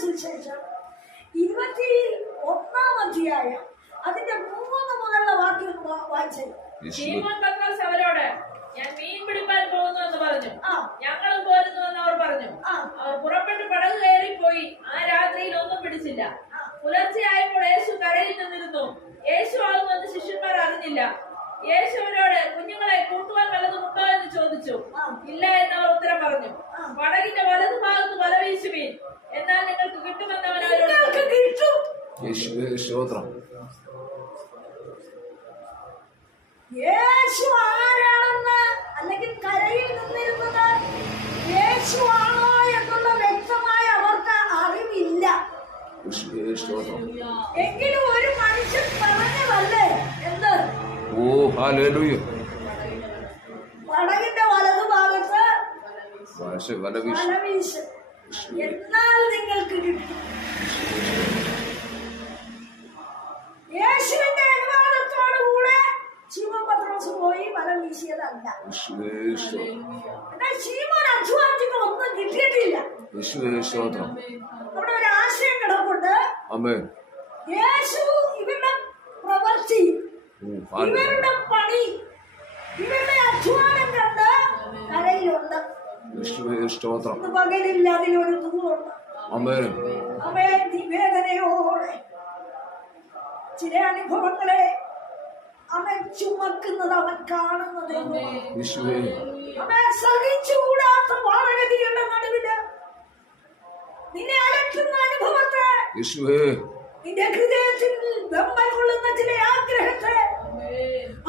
സുവിശേഷം 21 അതിന്റെ 3 മുതലുള്ള വാക്യം വായിച്ചത്. ശീമോൻ പത്രോസ് അവരോട്, ഞാൻ മീൻ പിടിപ്പാൻ പോകുന്നു എന്ന് പറഞ്ഞു. ഞങ്ങളും പോരുന്നു എന്ന് അവർ പറഞ്ഞു. അവർ പുറപ്പെട്ട് പടക് കയറിപ്പോയി. ആ രാത്രിയിൽ ഒന്നും പിടിച്ചില്ല. പുലർച്ചെയായപ്പോൾ യേശു കരയിൽ നിന്നിരുന്നു. യേശു ആകുമെന്ന് ശിഷ്യന്മാർ അറിഞ്ഞില്ല. യേശു അവരോട്, കുഞ്ഞുങ്ങളെ കൂട്ടുവാൻ വല്ലതുമുണ്ടോ എന്ന് ചോദിച്ചു. ഇല്ല എന്നവർ ഉത്തരം പറഞ്ഞു. പടകിന്റെ വലതു ഭാഗത്ത് വല വീശുവീൻ, എന്നാൽ നിങ്ങൾക്ക് കിട്ടുമെന്ന് അവൻ അവരോട് പറഞ്ഞു. യേശു ആരാണെന്ന്, അല്ലെങ്കിൽ കരയിൽ നിന്നിരുന്നത് യേശു ആണോ എന്നുള്ള വ്യക്തമായ അവർക്ക് അറിവില്ല. എങ്കിലും ഒരു മനുഷ്യൻ പറഞ്ഞതല്ലേ എന്ത്? പടകിന്റെ വലതുഭാഗത്ത് വല വീശ്, എന്നാൽ നിങ്ങൾക്ക് കിട്ടും. യേശുവിന്റെ അനുവാദത്തോടുകൂടെ ശീമോൻ പത്രോസ് പോയി വല വീശിയതല്ല. എന്നാൽ ശീമോൻ അധ്വാനിച്ചിട്ട് ഒന്നും കിട്ടിയിട്ടില്ല. അവിടെ ഒരു ആശയം കിടപ്പുണ്ട്. യേശു ഇവരുടെ പ്രവൃത്തി, ഇവരുടെ പണി, ഇവരുടെ അധ്വാനം കണ്ട് കരയിലുണ്ട്. പകലില്ല, അതിലൊരു ദൂരമുണ്ട്. നിവേദനയോടെ ചില അനുഭവങ്ങളെ അവൻ ചുമക്കുന്നത് അവൻ കാണുന്നത്. അവൻ സഹിച്ചുകൂടാത്ത വാഴഗതിയുടെ നടുവില് നിന്നെ അലട്ടുന്ന അനുഭവത്തെ, നിന്റെ ഹൃദയത്തിൽ വെമ്പൽ കൊള്ളുന്ന ചില ആഗ്രഹത്തെ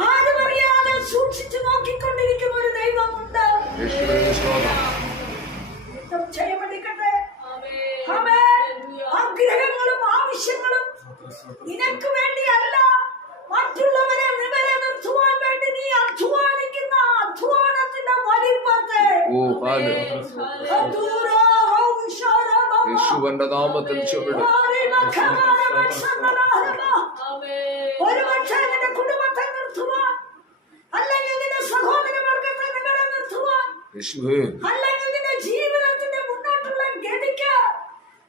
ആരും അറിയാതെ സൂക്ഷിച്ചു നോക്കിക്കൊണ്ടിരിക്കുന്ന ഒരു ദൈവമുണ്ട്. ജയമടിക്കട്ടെ. ആഗ്രഹങ്ങളും ആവശ്യങ്ങളും നിനക്ക് വേണ്ടിയല്ല, മറ്റുള്ളവരെ നിർത്തുവാൻ വേണ്ടി നീ അധ്വാനിക്കുന്ന അധ്വാനത്തിന്റെ വലിപ്പത്തെ യേശുവിന്റെ നാമത്തിൽ ഒരുപക്ഷെ നിന്റെ കുടുംബത്തെ നിർത്തുവാൻ, അല്ലെങ്കിൽ നിന്റെ സഹോദര വർഗത്തെ നിങ്ങളെ നിർത്തുവാൻ, അല്ലെങ്കിൽ നിന്റെ ജീവിതത്തിന്റെ മുന്നോട്ടുള്ള ഗതിക്ക്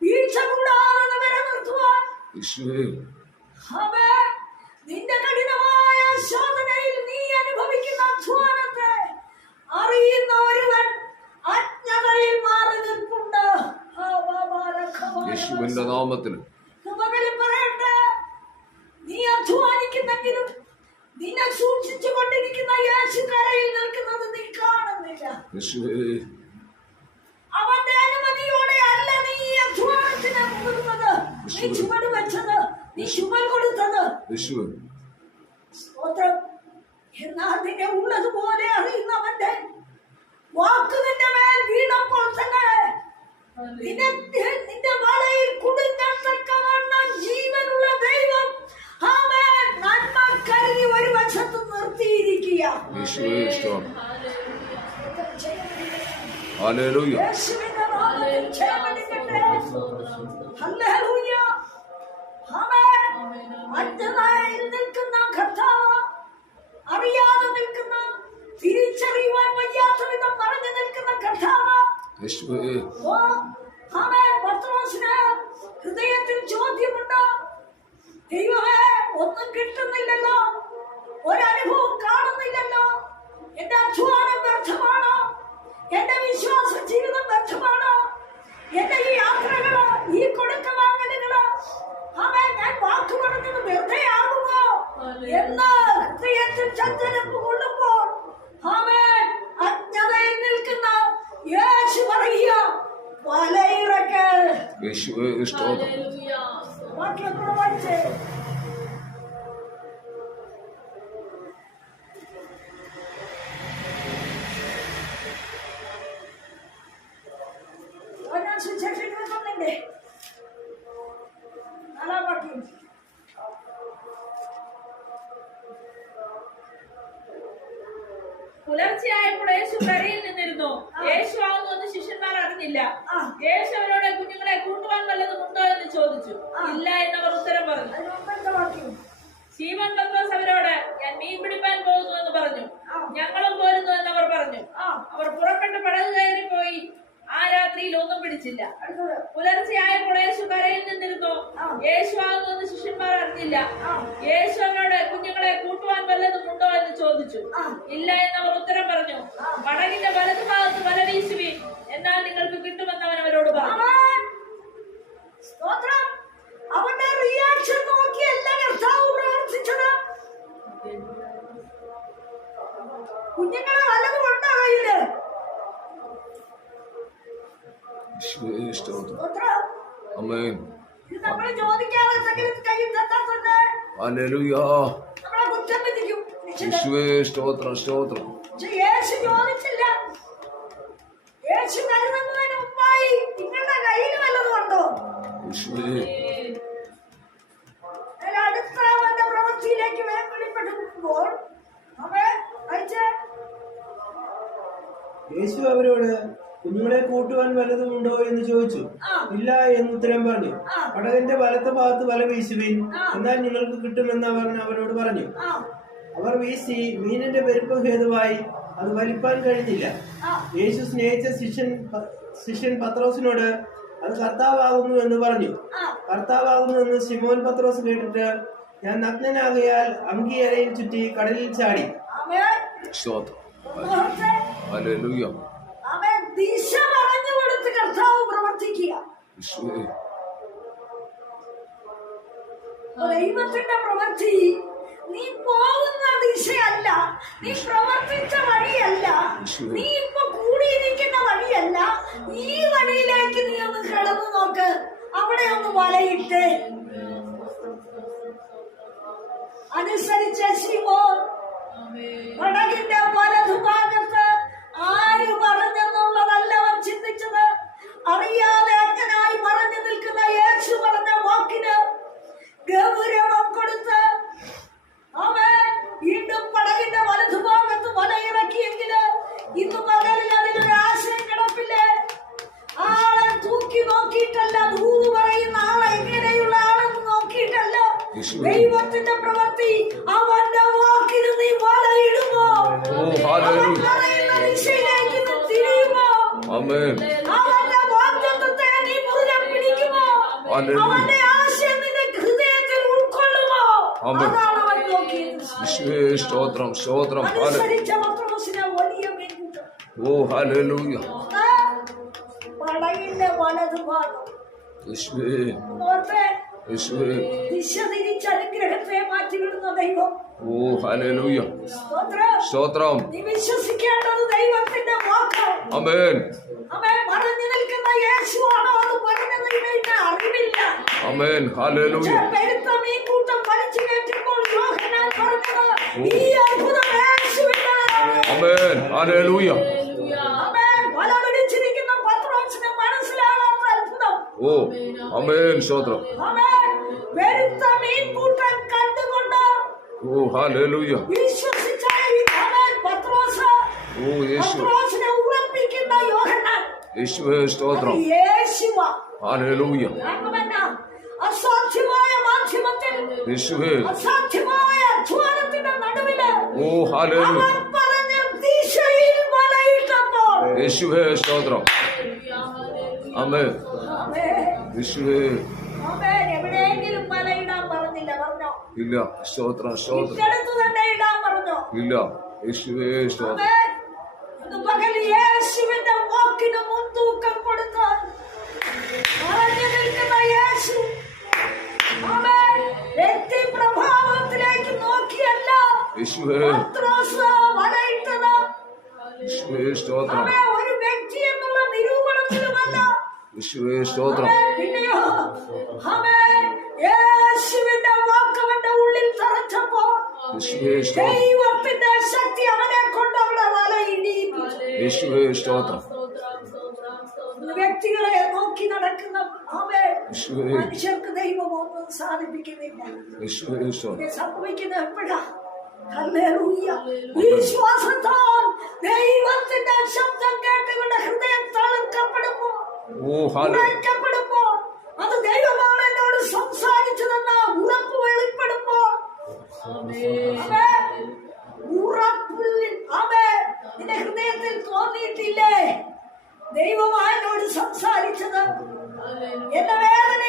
വീഴ്ച കൂടാതെ വരെ നിർത്തുവാൻ, നിന്റെ കഠിനമായ ശോധനയിൽ നീ അനുഭവിക്കുന്ന അധ്വാനത്തെ അറിയുന്ന ഒരുവൻ അജ്ഞതയിൽ മാറി നിൽപ്പുണ്ട്. യേശുവിന്റെ നാമത്തിൽ പറയട്ടെ, നീ അധ്വാനിക്കുന്നെങ്കിലും നിന്നെ സൂക്ഷിച്ചു കൊണ്ടിരിക്കുന്ന യേശു കരയിൽ നിൽക്കുന്നത് നീ കാണുന്നില്ല. അവന്റെ അനുമതിയോടെ അല്ല നീ ഈ അധ്വാനത്തിന് മുതിർന്നത്, നീ ചുവട് വെച്ചത്, നീ ചുമൽ കൊടുത്തത്. സ്തോത്രം. എന്നാൽ നിന്നെ ഉള്ളതുപോലെ അറിയുന്നവന്റെ വാക്ക് നിന്റെ മേൽ വീണപ്പോൾ തന്നെ നിന്റെ വളയിൽ കുടുങ്ങത്തക്കവണ്ണം ജീവനുള്ള ദൈവം അവൻ നന്മ കരുതി ഒരു വശത്ത് നിർത്തിയിരിക്കുക. നിൽക്കുന്ന കർത്താവ്, അറിയാതെ നിൽക്കുന്ന, തിരിച്ചറിയുവാൻ വയ്യാത്ത വിധം മറഞ്ഞു നിൽക്കുന്ന കർത്താവ് പത്രോസിന് ഹൃദയത്തിൽ ചോദ്യമുണ്ട്. ദൈവമേ, ഒന്നും കിട്ടുന്നില്ലല്ലോ, ഒരനുഭവം കാണുന്നില്ലല്ലോ, എന്റെ അധ്വാനം വ്യർത്ഥമാണോ, എന്റെ വിശ്വാസ ജീവിതം വ്യർത്ഥമാണോ, എന്റെ ഈ യാത്രകള്, ഈ കൊടുക്ക വാങ്ങലുകള്, ഞാൻ വാക്ക് കൊടുക്കുന്നത് വെറുതെ ആകുമോ എന്ന് ഹൃദയത്തിൽ ചഞ്ചലപ്പ് കൊള്ളുമ്പോൾ അജ്ഞതയിൽ നിൽക്കുന്ന യേശു പറയുക, വലയിറക്ക്. വാക്യം കൂടെ വായിച്ചേ. സുവിശേഷം 21 4 വാക്യം. പുലർച്ചെയായപ്പോൾ യേശു കരയിൽ നിന്നിരുന്നു. യേശു ആകുന്നു ശിഷ്യന്മാർ അറിഞ്ഞില്ല. യേശു അവരോട്, കുഞ്ഞുങ്ങളെ കൂട്ടുവാൻ വല്ലതുമുണ്ടോ എന്ന് ചോദിച്ചു. ഇല്ല എന്നവർ ഉത്തരം പറഞ്ഞു. ശീമോൻ പത്രോസ് അവരോട്, ഞാൻ മീൻ പിടിപ്പാൻ പോകുന്നു എന്ന് പറഞ്ഞു. ഞങ്ങളും പോരുന്നു എന്നവർ പറഞ്ഞു. അവർ പുറപ്പെട്ട് പടക് കയറിപ്പോയി. ആ രാത്രിയിൽ ഒന്നും പിടിച്ചില്ല. പുലർച്ചെയായപ്പോൾ കരയിൽ നിന്നിരുന്നു. യേശു ആകുന്നു ശിഷ്യന്മാർ അറിഞ്ഞില്ല. യേശു അവരോട് കുഞ്ഞുങ്ങളെ കൂട്ടുവാൻ വല്ലതും ഉണ്ടോ എന്ന് ചോദിച്ചു. ഇല്ല എന്നവർ ഉത്തരം പറഞ്ഞു. പടകിന്റെ വലതുഭാഗത്ത് വല വീശുവീൻ, എന്നാൽ നിങ്ങൾക്ക് കിട്ടുമെന്ന് അവൻ അവരോട് പറഞ്ഞു. അവന്റെ റിയാക്ഷൻ നോക്കിയല്ല കർത്താവ് പ്രവർത്തിച്ചത്. കുഞ്ഞുങ്ങളെ വല്ലതും ഉണ്ടോ കയ്യില്? നമ്മൾ ചോദിക്കാതെ കയ്യിൽ തട്ടാത്തത് നമ്മളെ കുറ്റം വിധിക്കും. യേശു ചോദിച്ചില്ല. യേശു നൽകുന്നതിന് മുമ്പായി നിങ്ങളുടെ കയ്യിൽ വല്ലതും ഉണ്ടോ? അടുത്ത അവന്റെ പ്രവൃത്തിയിലേക്ക് വെളിപ്പെടുമ്പോൾ യേശു അവരോട് കുഞ്ഞുങ്ങളെ കൂട്ടുവാൻ വല്ലതുമുണ്ടോ എന്ന് ചോദിച്ചു. ഇല്ല എന്ന് ഉത്തരം പറഞ്ഞു. പടകിന്റെ വലത്തെ ഭാഗത്ത് വല വീശുവിൻ, എന്നാൽ നിങ്ങൾക്ക് കിട്ടുമെന്ന് അവരോട് പറഞ്ഞു. അവർ വീശി, മീനിന്റെ പെരുപ്പം ഹേതുവായി അത് വലിപ്പാൻ കഴിഞ്ഞില്ല. യേശു സ്നേഹിച്ച ശിഷ്യൻ പത്രോസിനോട് അത് കർത്താവാകുന്നു എന്ന് പറഞ്ഞു. കർത്താവാകുന്നു എന്ന് ശിമോൻ പത്രോസ് കേട്ടിട്ട്, ഞാൻ നഗ്നനാകയാൽ അങ്കി അരയിൽ ചുറ്റി കടലിൽ ചാടി. ദിശ പറഞ്ഞു കൊടുത്ത് കർത്താവ് പ്രവർത്തിക്കുക. ദൈവത്തിന്റെ പ്രവൃത്തി നീ പോകുന്ന ദിശയല്ല, നീ പ്രവർത്തിച്ച വഴിയല്ല, നീ ഇപ്പൊ കൂടിയിരിക്കുന്ന വഴിയല്ല. ഈ വഴിയിലേക്ക് നീ ഒന്ന് കടന്നു നോക്ക്, അവിടെ ഒന്ന് വലയിട്ട്. അനുസരിച്ച ശിമോൻ പടകിന്റെ വലതുഭാഗത്ത് ആര് പറഞ്ഞെന്നുള്ളതല്ല അവൻ ചിന്തിച്ചത്. അറിയാതെ അജ്ഞനായി മറഞ്ഞു നിൽക്കുന്ന യേശു പറഞ്ഞ വാക്കിന് ഗൗരവം കൊടുത്ത് അവൻ വീണ്ടും പടകിന്റെ വലതുഭാഗത്ത് വലയിറക്കിയെങ്കില് ഇന്ന് പകലിൽ അതിലൊരു ആശയം കിടപ്പില്ലേ? ആളെ തൂക്കി നോക്കിയിട്ടല്ല, ദൂത് പറയുന്ന ആളെ എങ്ങനെയുള്ള ആളെന്ന് നോക്കിയിട്ടല്ല. ദൈവത്തിന്റെ പ്രവൃത്തി അവന്റെ വാക്കിന് നീ വലയിടുമോ? പറയുന്ന ദിശയിലേക്ക് നീ തിരിയുമോ? അവന്റെ വാഗ്ദത്തത്തെ നീ മുറുകെ പിടിക്കുമോ? അവന്റെ ആശയം നിന്റെ ഹൃദയത്തിൽ ഉൾക്കൊള്ളുമോ? അതാണ് അവൻ നോക്കിയത്. അനുസരിച്ച പത്രോസിനെ വലിയ മീൻകൂട്ടം പടകിന്റെ വലതുഭാഗം ദിശ തിരിച്ച് അനുഗ്രഹത്തെ മാറ്റിവിടുന്ന ദൈവം. നീ വിശ്വസിക്കേണ്ടത് ദൈവത്തിന്റെ വാക്കാണ്. മറഞ്ഞു നിൽക്കുന്ന യേശുവാണോ അത് പറഞ്ഞത് എന്ന് അറിവില്ല. പെരുത്ത മീൻകൂട്ടം വലിച്ചു കയറ്റുമ്പോൾ യോഹന്നാൻ പറഞ്ഞത് ഈ അത്ഭുതം വല പിടിച്ചിരിക്കുന്ന പത്രോസിന് മനസ്സിലാകാത്ത അത്ഭുതം. പെരുത്ത മീൻകൂട്ടം കണ്ടുകൊണ്ട് വിശ്വസിച്ച പത്രോസിനെ ഉറപ്പിക്കുന്ന യോഹന്നാൻ യേശുവാ. അസാധ്യമായ മാധ്യമത്തിൽ അസാധ്യമായ അധ്വാനത്തിന്റെ നടുവില് അവൻ പറഞ്ഞ ദിശയിൽ വലയിട്ടപ്പോൾ എവിടെയെങ്കിലും വലയിടാൻ പറഞ്ഞില്ല, പറഞ്ഞോ? ഇല്ല. തന്നെ ഇടാൻ പറഞ്ഞോ? ഇല്ല. പകൽ യേശുവിന്റെ വാക്കിന് മുൻതൂക്കം കൊടുത്ത് മറഞ്ഞു നിൽക്കുന്ന യേശു വ്യക്തിപ്രഭാവത്തിലേക്ക് നോക്കിയല്ല പത്രോസ് വലയിട്ടത്. ഒരു വ്യക്തി എന്നുള്ള നിരൂപണത്തിലുമല്ല. പിന്നെയോ യേശുവിന്റെ വാക്കവന്റെ ഉള്ളിൽ തറച്ചപ്പോ ദൈവത്തിന്റെ ശക്തി അവനെ കൊണ്ട് അവിടെ വലയിടിയിപ്പിച്ചു. വ്യക്തികളെ നോക്കി നടക്കുന്ന മനുഷ്യർക്ക് ദൈവം ഒന്നും സാധിപ്പിക്കുന്നില്ല. സംഭവിക്കുന്നത് എപ്പോഴാ? വിശ്വാസത്താൽ ദൈവത്തിന്റെ ശബ്ദം കേട്ടുകൊണ്ട് ഹൃദയം തളർക്കപ്പെടുമ്പോ അത് ദൈവമാണ് എന്നോട് സംസാരിച്ചതെന്ന ഉറപ്പ് വെളിപ്പെടുമ്പോ നിന്റെ ഹൃദയത്തിൽ തോന്നിയിട്ടില്ലേ ദൈവമായനോട് സംസാരിച്ചത്? എന്റെ വേദന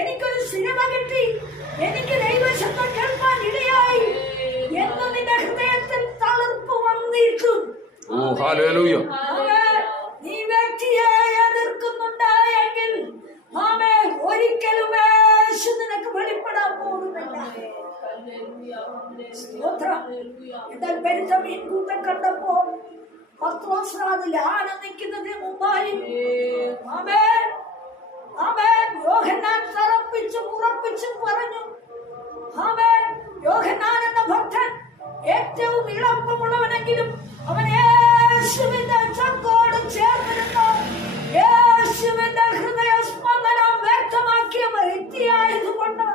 എനിക്കൊരു സിനിമ കിട്ടി, എനിക്ക് ദൈവശബ്ദം കേൾക്കാൻ ഇടയായി എന്ന് നിന്റെ ഹൃദയത്തിൽ തളർപ്പ് വന്നിട്ടും ഓ ഹല്ലേലൂയ. നീ വ്യക്തിയെ എതിർക്കുന്നുണ്ടായെങ്കിൽ ഒരിക്കലും യേശു നിനക്ക് വെളിപ്പെടാൻ പോകുന്നില്ല. എന്നാൽ പെരുത്ത മീൻകൂട്ടം കണ്ടപ്പോൾ പത്രോസ് അതിൽ ആനന്ദിക്കുന്നതിന് മുമ്പായി യോഹന്നാൻ തറപ്പിച്ചും ഉറപ്പിച്ചും പറഞ്ഞു, യോഹന്നാൻ എന്ന ഭക്തൻ ഏറ്റവും ഇളപ്പമുള്ളവനെങ്കിലും അവൻ യേശുവിന്റെ ചങ്കോട് ചേർന്നിരുന്നു. യേശുവിന്റെ ഹൃദയസ്പന്ദനം വ്യക്തമാക്കിയ വ്യക്തിയായതുകൊണ്ട്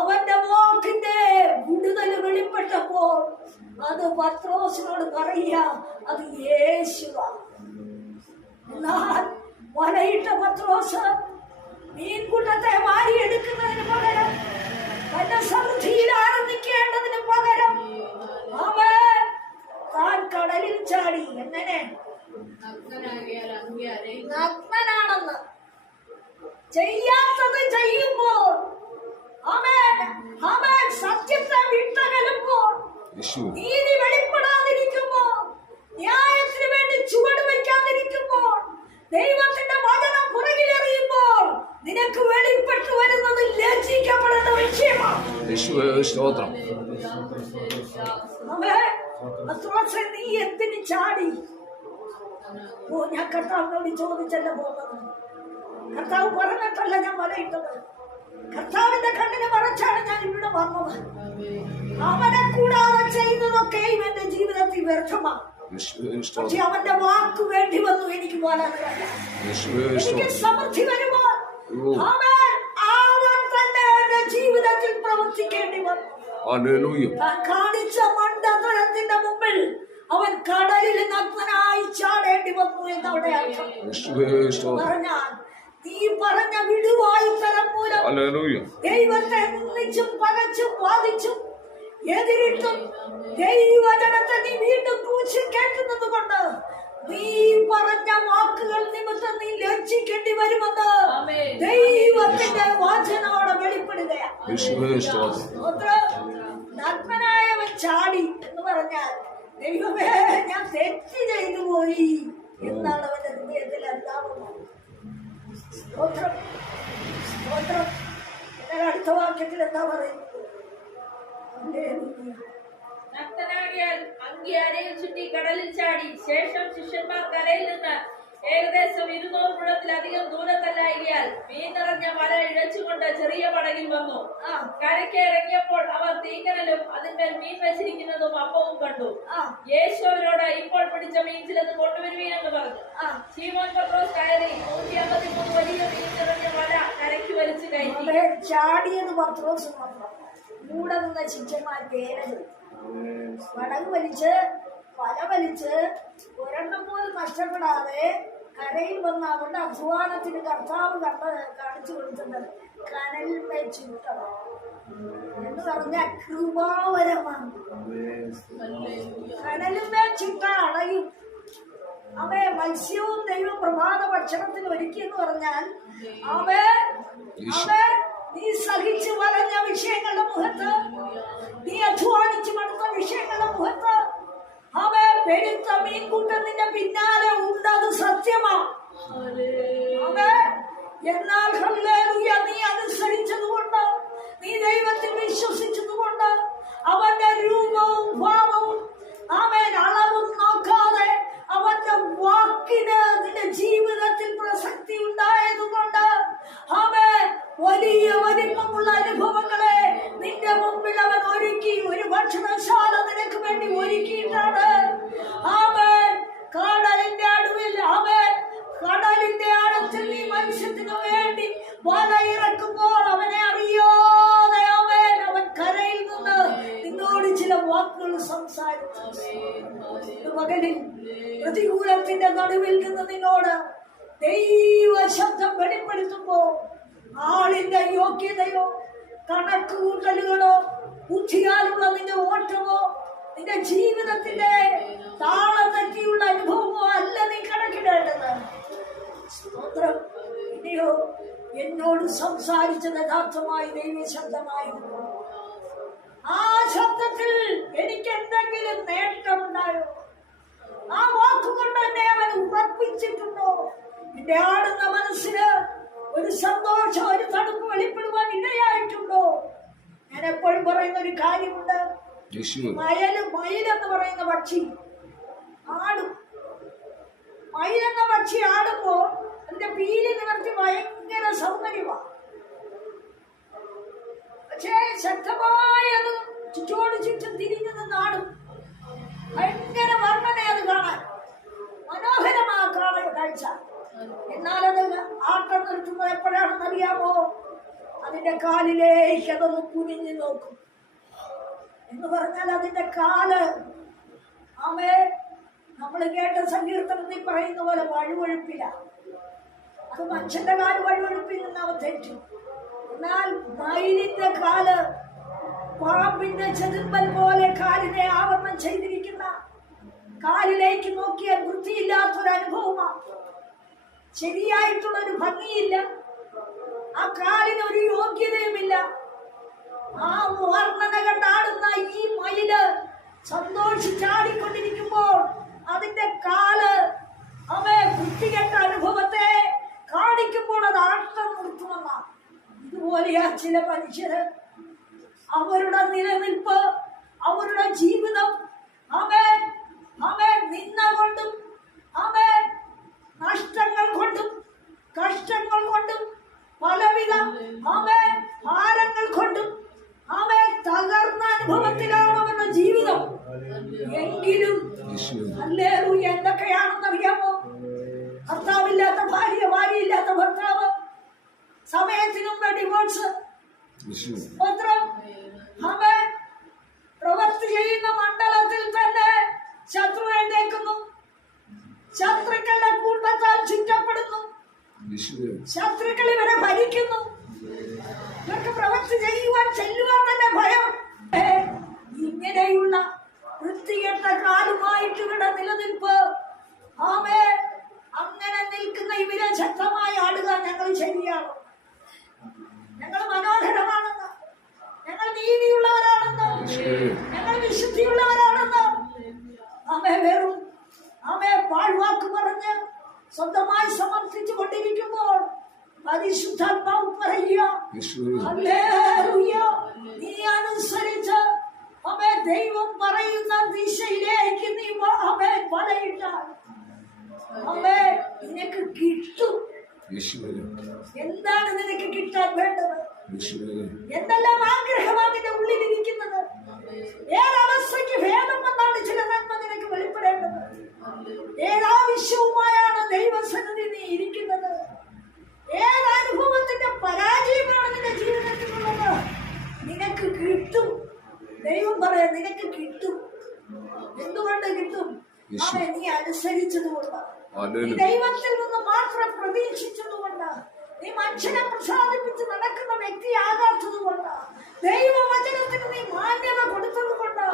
അവന്റെ വാക്കിന്റെ വിടുതൽ വെളിപ്പെട്ടപ്പോൾ അത് പത്രോസിനോട് പറയുക, അത് യേശുവാണ്. എന്നാൽ വലയിട്ട പത്രോസ് മീൻകൂട്ടത്തെ വാരിയെടുക്കുന്നതിന് പകരം തന്റെ സമൃദ്ധിയിൽ ആനന്ദിക്കേണ്ടതിന് പകരം താൻ കടലിൽ ചാടി. എങ്ങനെ? നഗ്നനാണെന്ന് ചെയ്യാത്തത് ചെയ്യുമ്പോൾ, സത്യത്തെ വിട്ടകലുമ്പോൾ, നീതി വെളിപ്പെടാതിരിക്കുമ്പോൾ, ന്യായത്തിന് വേണ്ടി ചുവട് വയ്ക്കാതിരിക്കുമ്പോൾ, ദൈവത്തിന്റെ വചനം പുറകിലെറിയുമ്പോൾ നിനക്ക് വെളിപ്പെട്ടു വരുന്നത് ലജ്ജിക്കപ്പെടേണ്ട വിഷയമാണ്. നീ എന്തിന് ചാടി? ഞാൻ കർത്താവിനോട് ചോദിച്ചല്ല പോകുന്നത്. കർത്താവ് പറഞ്ഞിട്ടല്ല ഞാൻ വലയിട്ടത്. കർത്താവിന്റെ കണ്ണിനെ മറച്ചാണ് ഞാൻ ഇവിടെ വന്നത്. അവനെ കൂടാതെ ചെയ്യുന്നതൊക്കെയും എന്റെ ജീവിതത്തിൽ വ്യർത്ഥമാണ്. പക്ഷെ അവന്റെ വാക്ക് വേണ്ടി വന്നു എനിക്ക് പോകാൻ. എനിക്ക് സമൃദ്ധി വരുമ്പോൾ അവൻ തന്നെ എന്റെ ജീവിതത്തിൽ പ്രവർത്തിക്കേണ്ടി വന്നു. കാണിച്ച മണ്ടത്തരത്തിന്റെ മുമ്പിൽ അവൻ കടലിൽ നഗ്നനായി ചാടേണ്ടി വന്നു എന്നവിടെ അർത്ഥം. പറഞ്ഞാൽ നീ പറഞ്ഞ വിടുവായുത്തരം മൂലം ദൈവത്തെ നിന്ദിച്ചും പകച്ചും വാദിച്ചും എതിരിട്ടും ദൈവജനത്തെ നീ വീണ്ടും ക്രൂശിൽ കേൾക്കുന്നത് കൊണ്ട് നീ പറഞ്ഞ വാക്കുകൾ നിമിത്തം നീ ലജ്ജിക്കേണ്ടി വരുമെന്ന് ദൈവത്തിന്റെ വചനോടെ വെളിപ്പെടുകയാണ്. നഗ്നനായവൻ ചാടി എന്ന് പറഞ്ഞാൽ ദൈവമേ ഞാൻ തെറ്റ് ചെയ്തു പോയി എന്നാണ് അവന്റെ ഹൃദയത്തിൽ എന്താവുന്നത്. സ്തോത്രം സ്തോത്രം. എന്നാൽ അടുത്ത വാക്യത്തിൽ എന്താ പറയുന്നത്? അങ്കി അരയിൽ ചുറ്റി കടലിൽ ചാടി. ശേഷം ശിഷ്യന്മാർ കരയിൽ നിന്ന് ഏകദേശം 200 മുഴത്തിലധികം ദൂരത്തല്ലായികയാൽ മീൻ നിറഞ്ഞ വല ഇഴച്ചുകൊണ്ട് ചെറിയ പടകിൽ വന്നു. കരയ്ക്ക് ഇറങ്ങിയപ്പോൾ അവർ തീക്കനലും അതിന്മേൽ മീൻ വെച്ചിരിക്കുന്നതും അപ്പവും കണ്ടു. യേശു അവരോട്, ഇപ്പോൾ പിടിച്ച മീൻ ചിലത് കൊണ്ടുവരുവീൻ എന്ന് പറഞ്ഞു. ശീമോൻ പത്രോസ് കയറി 153 വലിയ മീൻ നിറഞ്ഞ വല കരയ്ക്ക് വലിച്ചു കയറ്റി. ചാടിയത് പത്രോസ് മാത്രം. കൂടെ നിന്ന ശിഷ്യന്മാർ പേരത് പടക് വലിച്ച് വല വലിച്ച് ഒരെണ്ണം പോലും നഷ്ടപ്പെടാതെ കരയിൽ വന്ന് അവരുടെ അധ്വാനത്തിന് കർത്താവ് കാണിച്ചു കൊടുത്തത് കനലിന്മേ ചുട്ടത് എന്ന് പറഞ്ഞ കൃപാവരമാണ്. കനലിന്മേ ചുട്ട അടയും. അവയെ മത്സ്യവും ദൈവം പ്രഭാത ഭക്ഷണത്തിന് ഒരുക്കിയെന്ന് പറഞ്ഞാൽ നീ സഹിച്ചു വലഞ്ഞ വിഷയങ്ങളുടെ മുഖത്ത്, നീ അധ്വാനിച്ചു മടുത്ത വിഷയങ്ങളുടെ മുഖത്ത് പെരുത്ത മീൻകൂട്ടത്തിന്റെ പിന്നാലെ ഉണ്ടത് സത്യമാണ്. എന്നാൽ ഹല്ലേലൂയ, നീ അനുസരിച്ചതുകൊണ്ട്, നീ ദൈവത്തിൽ വിശ്വസിച്ചതുകൊണ്ട്, അവന്റെ രൂപവും ഭാവവും അളവും നോക്കാതെ അവന്റെ വാക്കിന് നിന്റെ ജീവിതത്തിൽ പ്രസക്തി ഉണ്ടായതുകൊണ്ട് വലിയ വലിപ്പമുള്ള അനുഭവങ്ങളെ നിന്റെ മുമ്പിൽ അവൻ ഒരുക്കി. ഒരു ഭക്ഷണശാല നിനക്ക് വേണ്ടി ഒരുക്കിയിട്ടാണ്. കടലിന്റെ അടുവിൽ കടലിന്റെ ആഴത്തിൽ നീ മത്സ്യത്തിനു വേണ്ടി വല ഇറക്കുമ്പോൾ അവനെ അറിയാതെ അവൻ കരയിൽ നിന്ന് നിന്നോട് ചില വാക്കുകൾ സംസാരിച്ചു. മകനിൽ പ്രതികൂലത്തിന്റെ നടുവിൽ നിന്ന് നിന്നോട് ദൈവ ശബ്ദം വെളിപ്പെടുത്തുമ്പോ ആളിന്റെ യോഗ്യതയോ കണക്കുകൂട്ടലുകളോ ബുദ്ധിയാലുള്ള നിന്റെ ഓട്ടമോ നിന്റെ ജീവിതത്തിന്റെ താളം തെറ്റിയുള്ള അനുഭവമോ അല്ല നീ കണക്കിടേണ്ടത്. സ്തോത്രം. ഇനിയോ എന്നോട് സംസാരിച്ചത് യഥാർത്ഥമായി ദൈവശബ്ദമായിരുന്നു. ആ ശബ്ദത്തിൽ എനിക്ക് എന്തെങ്കിലും നേട്ടമുണ്ടായോ? ആ വാക്കുകൊണ്ട് എന്നെ അവൻ ഉറപ്പിച്ചിട്ടുണ്ടോ? എന്റെ ആടുന്ന മനസ്സിന് ഒരു സന്തോഷം, ഒരു തണുപ്പ് വെളിപ്പെടുവാൻ ഇടയായിട്ടുണ്ടോ? ഞാൻ എപ്പോഴും പറയുന്ന ഒരു കാര്യമുണ്ട്. മയിലെന്ന് പറയുന്ന പക്ഷി ആടും. മയിലെന്ന പക്ഷി ആടുമ്പോ അതിന്റെ പീലി നിവർത്തി ഭയങ്കര സൗന്ദര്യമാണ്. പക്ഷേ ശക്തമായ അത് ചുറ്റോട് ചുറ്റും തിരിഞ്ഞു നിന്നാടും. ഭയങ്കര വർണ്ണന അത് കാണാൻ, മനോഹരമാ കാണുന്ന കാഴ്ച. എന്നാൽ അത് ആട്ടം നിർത്തുന്നത് എപ്പോഴാണെന്ന് അറിയാമോ? അതിന്റെ കാലിലേക്ക് അതൊന്ന് കുനിഞ്ഞു നോക്കും. എന്ന് പറഞ്ഞാൽ അതിന്റെ കാല് നമ്മൾ കേട്ട സങ്കീർത്തനത്തിൽ പറയുന്ന പോലെ വഴുവഴുപ്പില്ല. അത് മനുഷ്യന്റെ കാല് വഴുവഴുപ്പിൽ നിന്ന് അവ തെറ്റും. എന്നാൽ മയിലിന്റെ കാല് പാമ്പിന്റെ ചെതുമ്പൽ പോലെ കാലിനെ ആവരണം ചെയ്തിരിക്കുന്ന, കാലിലേക്ക് നോക്കിയാൽ വൃത്തിയില്ലാത്തൊരനുഭവമാണ്. ശരിയായിട്ടുള്ളൊരു ഭംഗിയില്ല. ആ കാലിന് ഒരു യോഗ്യതയുമില്ല. ആ വർണ്ണന കണ്ടാടുന്ന ഈ മയില് സന്തോഷിച്ചാടിക്കൊണ്ടിരിക്കുമ്പോൾ അതിന്റെ കാല് വൃത്തികെട്ട അനുഭവത്തെ കാണിക്കുമ്പോൾ അത് ആട്ടം നിർത്തുമെന്നാണ്. ഇതുപോലെയാ ചില മനുഷ്യര്. അവരുടെ നിലനിൽപ്പ്, അവരുടെ ജീവിതം നിന്ന കൊണ്ടും നഷ്ടങ്ങൾ കൊണ്ടും കഷ്ടങ്ങൾ കൊണ്ടും പലവിധ ഭാരങ്ങൾ കൊണ്ടും തകർന്ന അനുഭവത്തിലാണ് അവരുടെ ജീവിതം. എങ്കിലും ഹല്ലേലൂയ എന്തൊക്കെയാണെന്ന് അറിയാമോ? ഭർത്താവില്ലാത്ത ഭാര്യ, ഭാര്യയില്ലാത്ത ഭർത്താവ്, സമയത്തിനും ഡിവോഴ്സ്, പ്രവൃത്തി ചെയ്യുന്ന മണ്ഡലത്തിൽ തന്നെ ശത്രു എഴുന്നേൽക്കുന്നു. ശത്രുക്കളുടെ കൂട്ടത്താൽ ചുറ്റപ്പെടുന്നു. ശത്രുക്കൾ ഇവരെ ഭരിക്കുന്നു. ഇവർക്ക് പ്രവൃത്തി ചെയ്യുവാൻ ചെല്ലുവാൻ തന്നെ ഭയം. ഇങ്ങനെയുള്ള വൃത്തികെട്ട കാലുമായിട്ട് ഇവിടെ നിലനിൽപ്പ്. അങ്ങനെ നിൽക്കുന്ന ഇവരെ ശക്തമായി ആടുക. ഞങ്ങൾ ശരിയാണ്, ഞങ്ങൾ മനോഹരമാണെന്ന്, ഞങ്ങൾ നീതിയുള്ളവരാണെന്ന്, ഞങ്ങൾ വിശുദ്ധിയുള്ളവരാണെന്ന് വെറും പാഴ്വാക്ക് പറഞ്ഞ് സ്വന്തമായി സമർപ്പിച്ചു കൊണ്ടിരിക്കുമ്പോൾ പരിശുദ്ധാത്മാവ് പറയുക, ഹല്ലേലൂയ, നീ അനുസരിച്ച് ദൈവം പറയുന്ന ദിശയിലേക്ക് നീ വലയിട്ടാൽ നിനക്ക് കിട്ടും. എന്താണ് നിനക്ക് കിട്ടാൻ വേണ്ടത്? എന്തെല്ലാം ആഗ്രഹമാണ് നിന്റെ ഉള്ളിലിരിക്കുന്നത്? ഏതവസ്ഥയ്ക്ക് ഭേദം വന്നാണ് ചില നന്മ നിനക്ക് വെളിപ്പെടേണ്ടത്? ഏതാവശ്യവുമായാണ് ദൈവസന്നിധി നീ ഇരിക്കുന്നത്? ഏതനുഭവത്തിന്റെ പരാജയമാണ് നിന്റെ ജീവിതത്തിലുള്ളത്? നിനക്ക് കിട്ടും. ദൈവം പറയാ നിനക്ക് കിട്ടും. എന്തുകൊണ്ട് കിട്ടും? നീ അനുസരിച്ചതുകൊണ്ട്, നീ ദൈവത്തിൽ നിന്ന് മാത്രം പ്രതീക്ഷിച്ചതുകൊണ്ട്, നീ മനുഷ്യനെ പ്രസാദിപ്പിച്ച് നടക്കുന്ന വ്യക്തിയാകാത്തത് കൊണ്ട്, ദൈവവചനത്തിന് നീ മാന്യത കൊടുത്തത് കൊണ്ട്,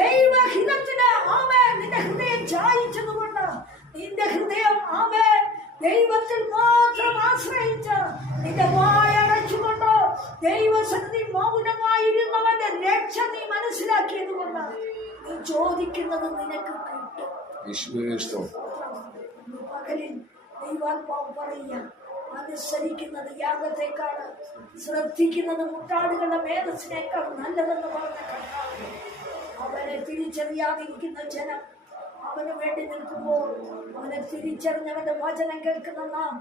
ദൈവഹിതത്തിന് നിന്റെ ഹൃദയം ചായിച്ചതുകൊണ്ട്, നിന്റെ ഹൃദയം ദൈവത്തിൽ മാത്രം ആശ്രയിച്ച് നിന്റെ വായടച്ചുകൊണ്ട് ദൈവസന്നിധി മൗനമായിരുന്നവന്റെ രക്ഷ നീ മനസ്സിലാക്കിയത് കൊണ്ട് നീ ചോദിക്കുന്നത് നിനക്ക് കിട്ടും. പകലിൽ ദൈവാത്മാവ് പറയുക, അനുസരിക്കുന്നത് യാഗത്തെക്കാണ്, ശ്രദ്ധിക്കുന്നത് മുട്ടാടുകളുടെ മേധസ്സിനേക്കാൾ നല്ലതെന്ന് പറഞ്ഞ കർത്താവ്. അവനെ തിരിച്ചറിയാതിരിക്കുന്ന ജനം അവന് വേണ്ടി നിൽക്കുമ്പോൾ അവനെ തിരിച്ചറിഞ്ഞവന്റെ വചനം കേൾക്കുന്ന നാം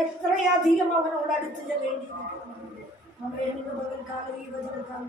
എത്രയധികം അവനോട് അടുത്ത് ചെല്ലേണ്ടിയിരിക്കുന്നു. അവനെ പകൽക്കാലം ഈ വചനത്താൽ